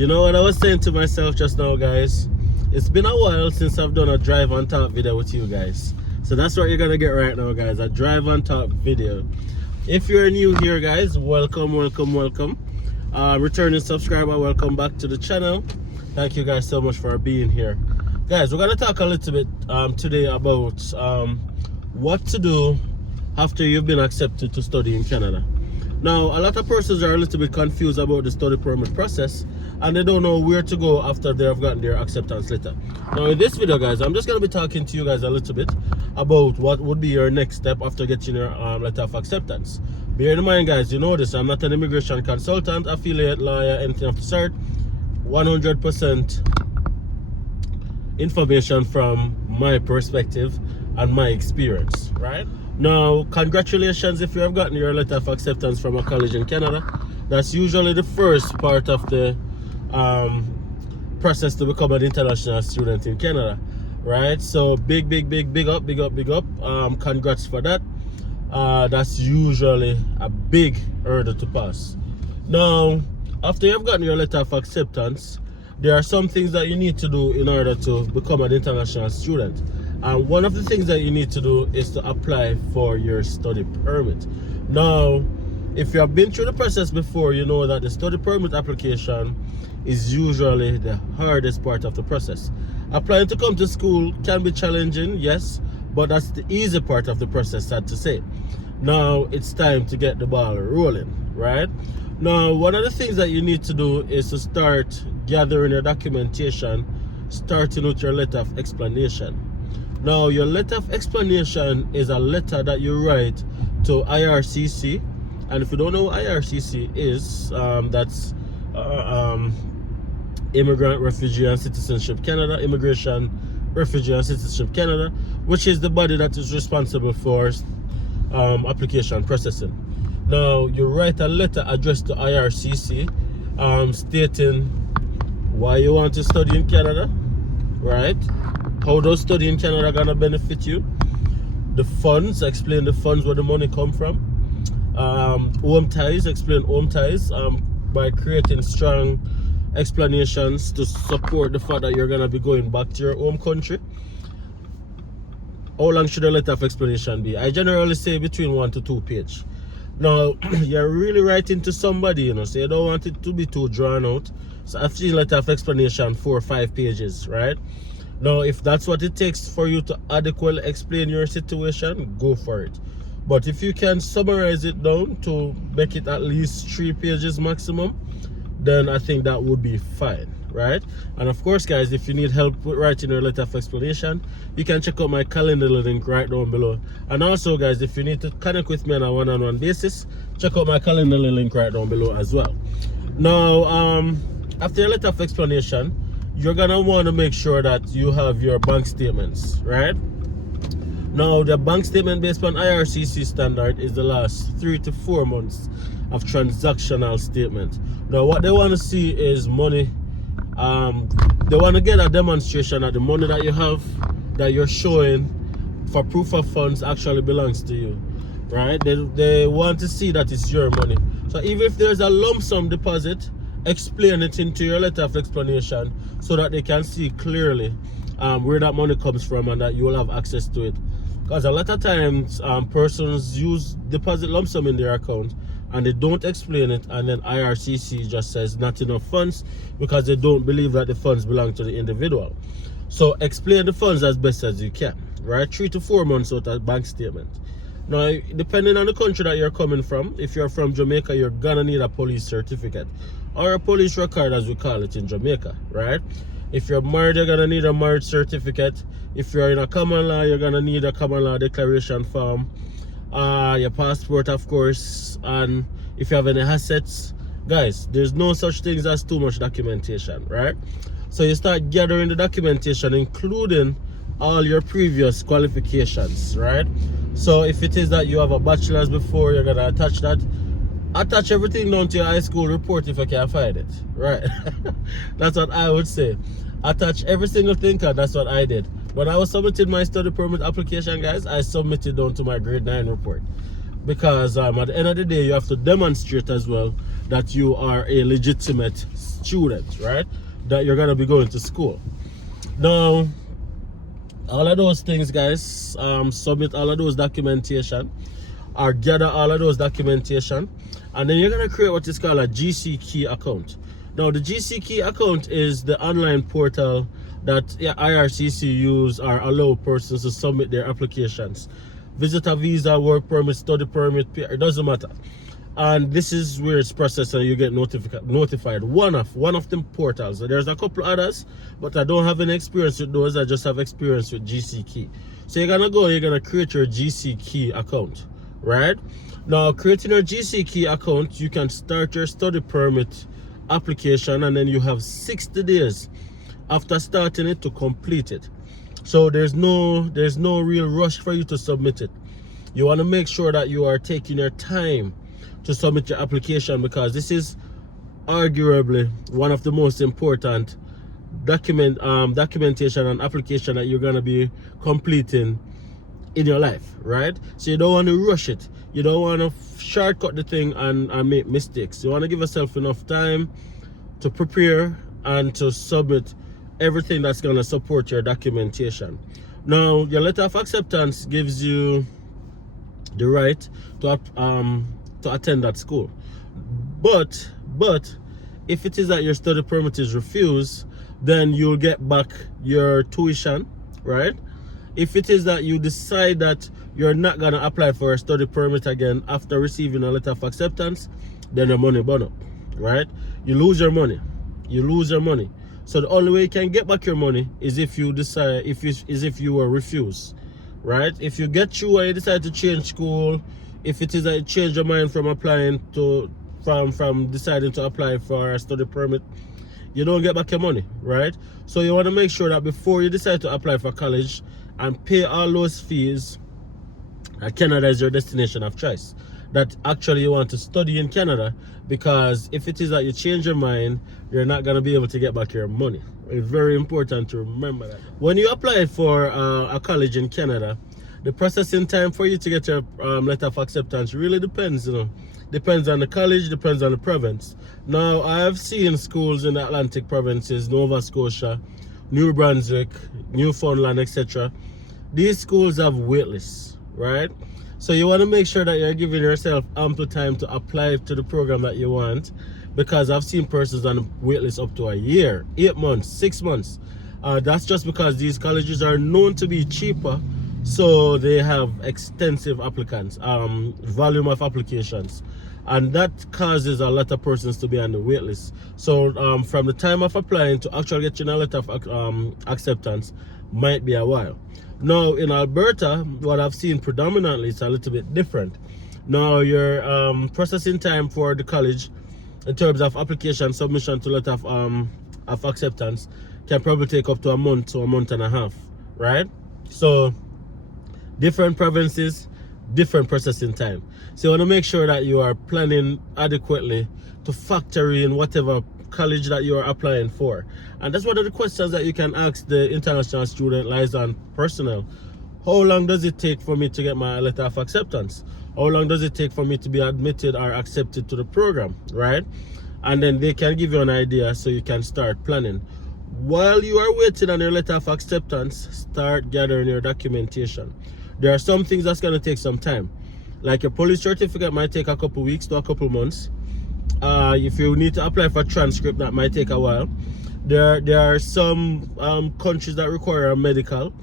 You know what I was saying to myself just now, guys? It's been a while since I've done a drive and talk video with you guys. So that's what you're gonna get right now, guys. A drive and talk video. If you're new here, guys, welcome. Returning subscriber, welcome back to the channel. Thank you guys so much for being here. Guys, we're gonna talk a little bit today about what to do after you've been accepted to study in Canada. Now, a lot of persons are a little bit confused about the study permit process, and they don't know where to go after they have gotten their acceptance letter. Now, in this video, guys, I'm just going to be talking to you guys a little bit about what would be your next step after getting your letter of acceptance. Bear in mind, guys, you know this, I'm not an immigration consultant, affiliate, lawyer, anything of the sort. 100% information from my perspective and my experience, right? Now, congratulations if you have gotten your letter of acceptance from a college in Canada. That's usually the first part of the process to become an international student in Canada, right? So big up. Congrats for that. That's usually a big hurdle to pass. Now, after you've gotten your letter of acceptance, there are some things that you need to do in order to become an international student. And one of the things that you need to do is to apply for your study permit. Now, if you have been through the process before, you know that the study permit application is usually the hardest part of the process. Applying to come to school can be challenging, yes, but that's the easy part of the process, sad to say. Now, it's time to get the ball rolling, right? Now, one of the things that you need to do is to start gathering your documentation, starting with your letter of explanation. Now, your letter of explanation is a letter that you write to IRCC, and if you don't know what IRCC is, that's Immigrant, Refugee and Citizenship Canada, Immigration, Refugee and Citizenship Canada, which is the body that is responsible for application processing. Now, you write a letter addressed to IRCC stating why you want to study in Canada, right? How does study in Canada gonna benefit you? The funds, explain the funds where the money come from. Home ties, explain home ties by creating strong explanations to support the fact that you're gonna be going back to your home country. How long should a letter of explanation be? I generally say between 1 to 2 pages. Now, you're really writing to somebody, you know, so you don't want it to be too drawn out. So I've seen letter of explanation 4 or 5 pages, right? Now, if that's what it takes for you to adequately explain your situation, go for it. But if you can summarize it down to make it at least 3 pages maximum, then I think that would be fine, right? And of course, guys, if you need help with writing your letter of explanation, you can check out my calendar link right down below. And also, guys, if you need to connect with me on a one-on-one basis, check out my calendar link right down below as well. Now, after your letter of explanation, you're gonna want to make sure that you have your bank statements, right? Now, the bank statement based on IRCC standard is the last 3 to 4 months of transactional statement. Now, what they want to see is money. They want to get a demonstration that the money that you have, that you're showing for proof of funds, actually belongs to you, right? They want to see that it's your money. So even if there's a lump sum deposit, explain it into your letter of explanation so that they can see clearly where that money comes from and that you will have access to it. Because a lot of times persons use deposit lump sum in their account and they don't explain it, and then IRCC just says not enough funds because they don't believe that the funds belong to the individual. So explain the funds as best as you can, right? 3 to 4 months out of bank statement. Now, depending on the country that you're coming from, if you're from Jamaica, you're gonna need a police certificate or a police record, as we call it in Jamaica, right? If you're married, you're gonna need a marriage certificate. If you're in a common law, you're gonna need a common law declaration form, your passport, of course, and if you have any assets. Guys, there's no such things as too much documentation, right? So you start gathering the documentation, including all your previous qualifications, right? So if it is that you have a bachelor's before, you're gonna attach that. Attach everything down to your high school report if you can find it, right? That's what I would say. Attach every single thing, cause that's what I did. When I was submitting my study permit application, guys, I submitted down to my grade 9 report. Because at the end of the day, you have to demonstrate as well that you are a legitimate student, right? That you're gonna be going to school. Now, all of those things, guys, submit all of those documentation or gather all of those documentation, and then you're gonna create what is called a GC Key account. Now, the GC Key account is the online portal that IRCC use or allow persons to submit their applications. Visitor visa, work permit, study permit, it doesn't matter. And this is where it's processed and you get notified. One of them portals. There's a couple others, but I don't have any experience with those. I just have experience with GC Key. So you're gonna create your GC Key account, right? Now, creating your GC Key account, you can start your study permit application, and then you have 60 days after starting it to complete it. So there's no real rush for you to submit it. You want to make sure that you are taking your time to submit your application, because this is arguably one of the most important documentation and application that you're going to be completing in your life, right? So you don't want to rush it. You don't want to shortcut the thing and make mistakes. You want to give yourself enough time to prepare and to submit everything that's going to support your documentation. Now, your letter of acceptance gives you the right to attend that school, but if it is that your study permit is refused, then you'll get back your tuition, right? If it is that you decide that you're not going to apply for a study permit again after receiving a letter of acceptance, then your money burn up, right? You lose your money. So the only way you can get back your money is if you decide, if you were refused, right? If you get through and you decide to change school, if it is that you change your mind from applying to, from deciding to apply for a study permit, you don't get back your money, right? So you want to make sure that before you decide to apply for college and pay all those fees, that Canada is your destination of choice. That actually you want to study in Canada, because if it is that you change your mind, you're not going to be able to get back your money. It's very important to remember that. When you apply for a college in Canada, the processing time for you to get your letter of acceptance really depends, depends on the college, depends on the province. Now, I have seen schools in the Atlantic provinces, Nova Scotia, New Brunswick, Newfoundland, etc. These schools have wait lists, right? So you want to make sure that you're giving yourself ample time to apply to the program that you want, because I've seen persons on the wait list up to a year, 8 months, 6 months. That's just because these colleges are known to be cheaper, so they have extensive applicants, volume of applications, and that causes a lot of persons to be on the wait list. So from the time of applying to actually getting a letter of acceptance might be a while. Now, in Alberta, what I've seen predominantly is a little bit different. Now, your processing time for the college in terms of application submission to letter of acceptance can probably take up to a month to a month and a half, right? So different provinces, different processing time. So you want to make sure that you are planning adequately to factor in whatever college that you are applying for. And that's one of the questions that you can ask the international student liaison personnel. How long does it take for me to get my letter of acceptance? How long does it take for me to be admitted or accepted to the program, right? And then they can give you an idea so you can start planning. While you are waiting on your letter of acceptance, start gathering your documentation. There are some things that's going to take some time. Like your police certificate might take a couple weeks to a couple months. If you need to apply for a transcript, that might take a while. There are some countries that require a medical.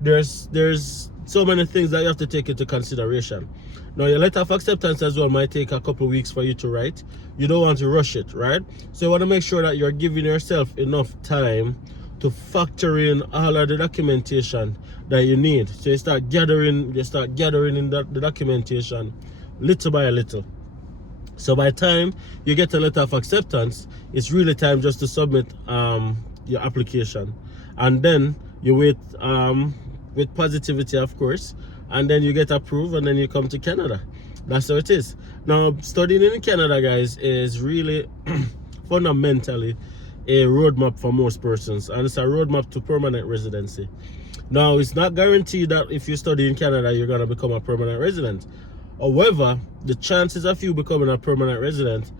There's so many things that you have to take into consideration. Now, your letter of acceptance as well might take a couple weeks for you to write. You don't want to rush it, right? So you want to make sure that you're giving yourself enough time to factor in all of the documentation that you need. So you start gathering in the documentation little by little. So by the time you get a letter of acceptance, it's really time just to submit your application, and then you wait with positivity, of course, and then you get approved, and then you come to Canada. That's how it is. Now, studying in Canada, guys, is really fundamentally a roadmap for most persons, and it's a roadmap to permanent residency. Now, it's not guaranteed that if you study in Canada, you're going to become a permanent resident. However, the chances of you becoming a permanent resident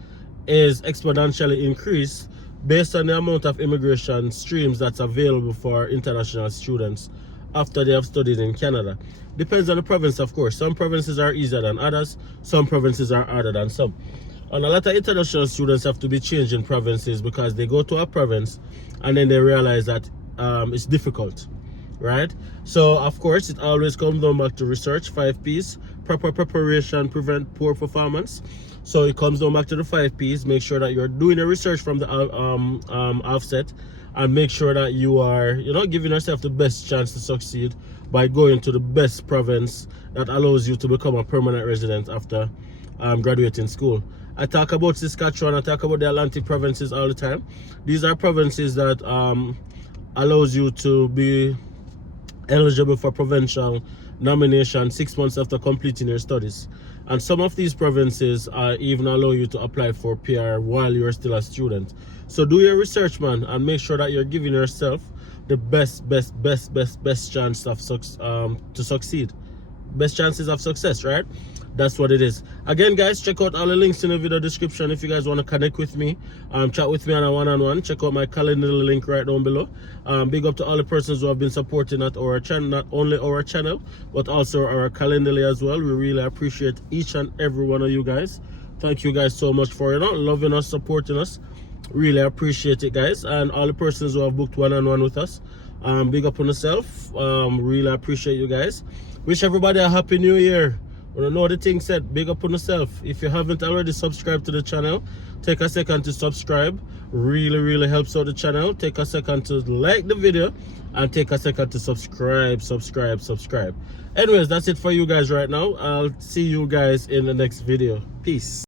is exponentially increased based on the amount of immigration streams that's available for international students after they have studied in Canada. Depends on the province, of course. Some provinces are easier than others, some provinces are harder than some. And a lot of international students have to be changing provinces because they go to a province and then they realize that it's difficult, right? So of course it always comes down back to research, 5 P's. Proper preparation prevent poor performance. So it comes down back to the 5 P's. Make sure that you're doing the research from the offset, and make sure that you are, giving yourself the best chance to succeed by going to the best province that allows you to become a permanent resident after graduating school. I talk about Saskatchewan, I talk about the Atlantic provinces all the time. These are provinces that allows you to be eligible for provincial nomination 6 months after completing your studies. And some of these provinces even allow you to apply for PR while you're still a student. So do your research, man, and make sure that you're giving yourself the best chance of to succeed. Best chances of success, right? That's what it is. Again, guys, check out all the links in the video description if you guys want to connect with me, chat with me on a one-on-one. Check out my calendar link right down below. Big up to all the persons who have been supporting at our channel, not only our channel but also our calendar as well. We really appreciate each and every one of you guys. Thank you guys so much for loving us, supporting us. Really appreciate it, guys. And all the persons who have booked one-on-one with us, big up on yourself. Really appreciate you guys. Wish everybody a happy new year. When I know the thing said, big up on yourself. If you haven't already subscribed to the channel, take a second to subscribe. Really helps out the channel. Take a second to like the video and take a second to subscribe. Anyways, that's it for you guys right now. I'll see you guys in the next video. Peace.